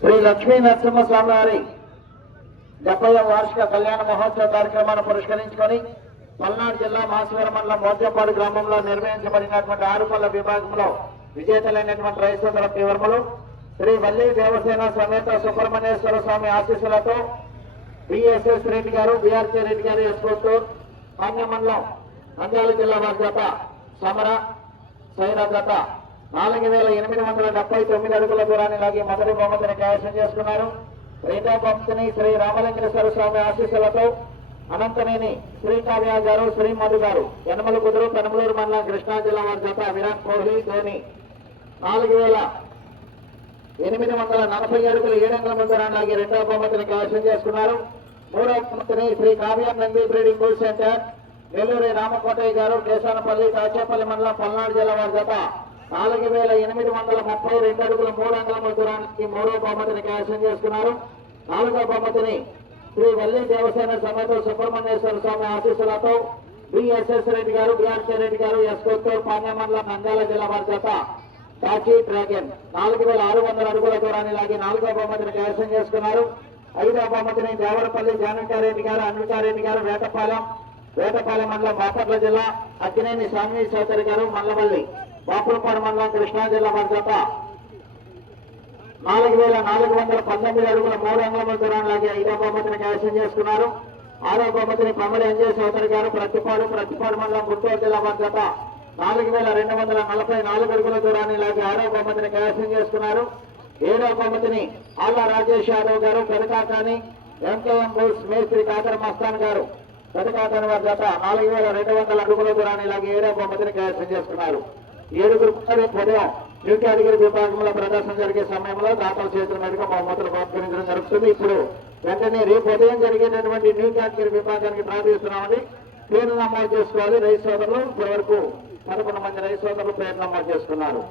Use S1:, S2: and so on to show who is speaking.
S1: శ్రీ లక్ష్మీ నరసింహస్వామి వారి డెబ్బై వార్షిక కళ్యాణ మహోత్సవ కార్యక్రమాన్ని పురస్కరించుకొని పల్నాడు జిల్లా మాసివరం మండలం మోత్యంపాడు గ్రామంలో నిర్వహించబడినటువంటి ఆరుపల్ల విభాగంలో విజేతలైనటువంటి రైతుల తీవ్రములు శ్రీ వల్లి దేవసేన సమేత సుబ్రహ్మణ్యేశ్వర స్వామి ఆశీస్సులతో బిఎస్ఎస్ రెడ్డి గారు బిఆర్కే రెడ్డి గారు ఎస్కోటూర్ పాండ్య మండలం నంద్యాల జిల్లా వారి జత సమర సైరా నాలుగు వేల ఎనిమిది వందల డెబ్బై తొమ్మిది అడుగుల దూరాన్ని లాగి మొదటి బహుమతిని కైవసం చేసుకున్నారు. రెండో బహుమతిని శ్రీ రామలింగేశ్వర స్వామి ఆశీస్సులతో అనంతనేని శ్రీ కావ్య గారు శ్రీ మధు గారు యనమల కుదురు పెనమలూరు మండలం కృష్ణా జిల్లా వారి జత విరాట్ కోహ్లీ ధోని. నాలుగు వేల ఎనిమిది వందల నలభై అడుగులు ఏడంగుల వందల లాగి రెండో బహుమతిని కైవసం చేసుకున్నారు. మూడవ బహుమతిని Shri Kavya Nandi breeding bull centre Nelluri Ramakotaiah garu Kesanapalli Kachepalli మండలం పల్నాడు జిల్లా వారి జత నాలుగు వేల ఎనిమిది వందల ముప్పై రెండు అడుగుల మూడు అంగుళముల దూరానికి మూడో బహుమతిని కైవసం చేసుకున్నారు. నాలుగో బహుమతిని శ్రీ వల్లి దేవసేన సమేత సుబ్రహ్మణ్యేశ్వర స్వామి ఆశీస్సులతో బిఎస్ఎస్ రెడ్డి గారు బిఆర్కే రెడ్డి గారు ఎస్ కొత్తూరు పాండ్య మండలం నంద్యాల జిల్లా వారి చేత టాచీ డ్రాగన్ నాలుగు వేల ఆరు వందల అడుగుల దూరాన్ని లాగి నాలుగో బహుమతిని కైవసం చేసుకున్నారు. ఐదో బహుమతిని దేవరపల్లి జానకారెడ్డి గారు అన్వికారెడ్డి గారు వేటపాలెం వేటపాలెం మండలం బాపట్ల జిల్లా అక్కినేని స్వామి చౌదరి గారు మల్లవల్లి బాపులపాడు మండలం కృష్ణా జిల్లా భద్రత నాలుగు వేల నాలుగు వందల పంతొమ్మిది అడుగుల మూడు అంగముల దూరంలాగే ఐదో బహుమతిని కైవసం చేసుకున్నారు. ఆరో బహుమతిని కమలి అంజయ్ సోదరి గారు ప్రతిపాడు ప్రతిపాడు మండలం గుంటూరు జిల్లా భద్రత నాలుగు వేల రెండు వందల నలభై నాలుగు అడుగుల దూరాన్ని లాగి ఆరో బహుమతిని కైవసం చేసుకున్నారు. ఏడో బహుమతిని ఆళ్ళ రాజేష్ యాదవ్ గారు పెదకాకాని ఎంకేఎం బుల్స్ మేస్త్రి కాకర మస్తాన్ గారు. పెదకాకాని వారి జత నాలుగు వేల రెండు వందల అడుగుల దూరాన్ని లాగి ఏడో బహుమతిని కైవసం చేసుకున్నారు ఏడుగురు రేపు ఉదయం న్యూ కేటగిరీ విభాగంలో ప్రదర్శన జరిగే సమయంలో దాతల చేతుల మీదుగా బహుమతులు బహుకరించడం జరుగుతుంది ఇప్పుడు వెంటనే రేపు ఉదయం జరిగేటటువంటి న్యూ కేటగిరీ విభాగానికి ప్రార్థిస్తున్నామని పేరు నమోదు చేసుకోవాలి రైతు సోదరులు ఇప్పటి వరకు పదకొండు మంది రైతు సోదరులు పేరు నమోదు చేసుకున్నారు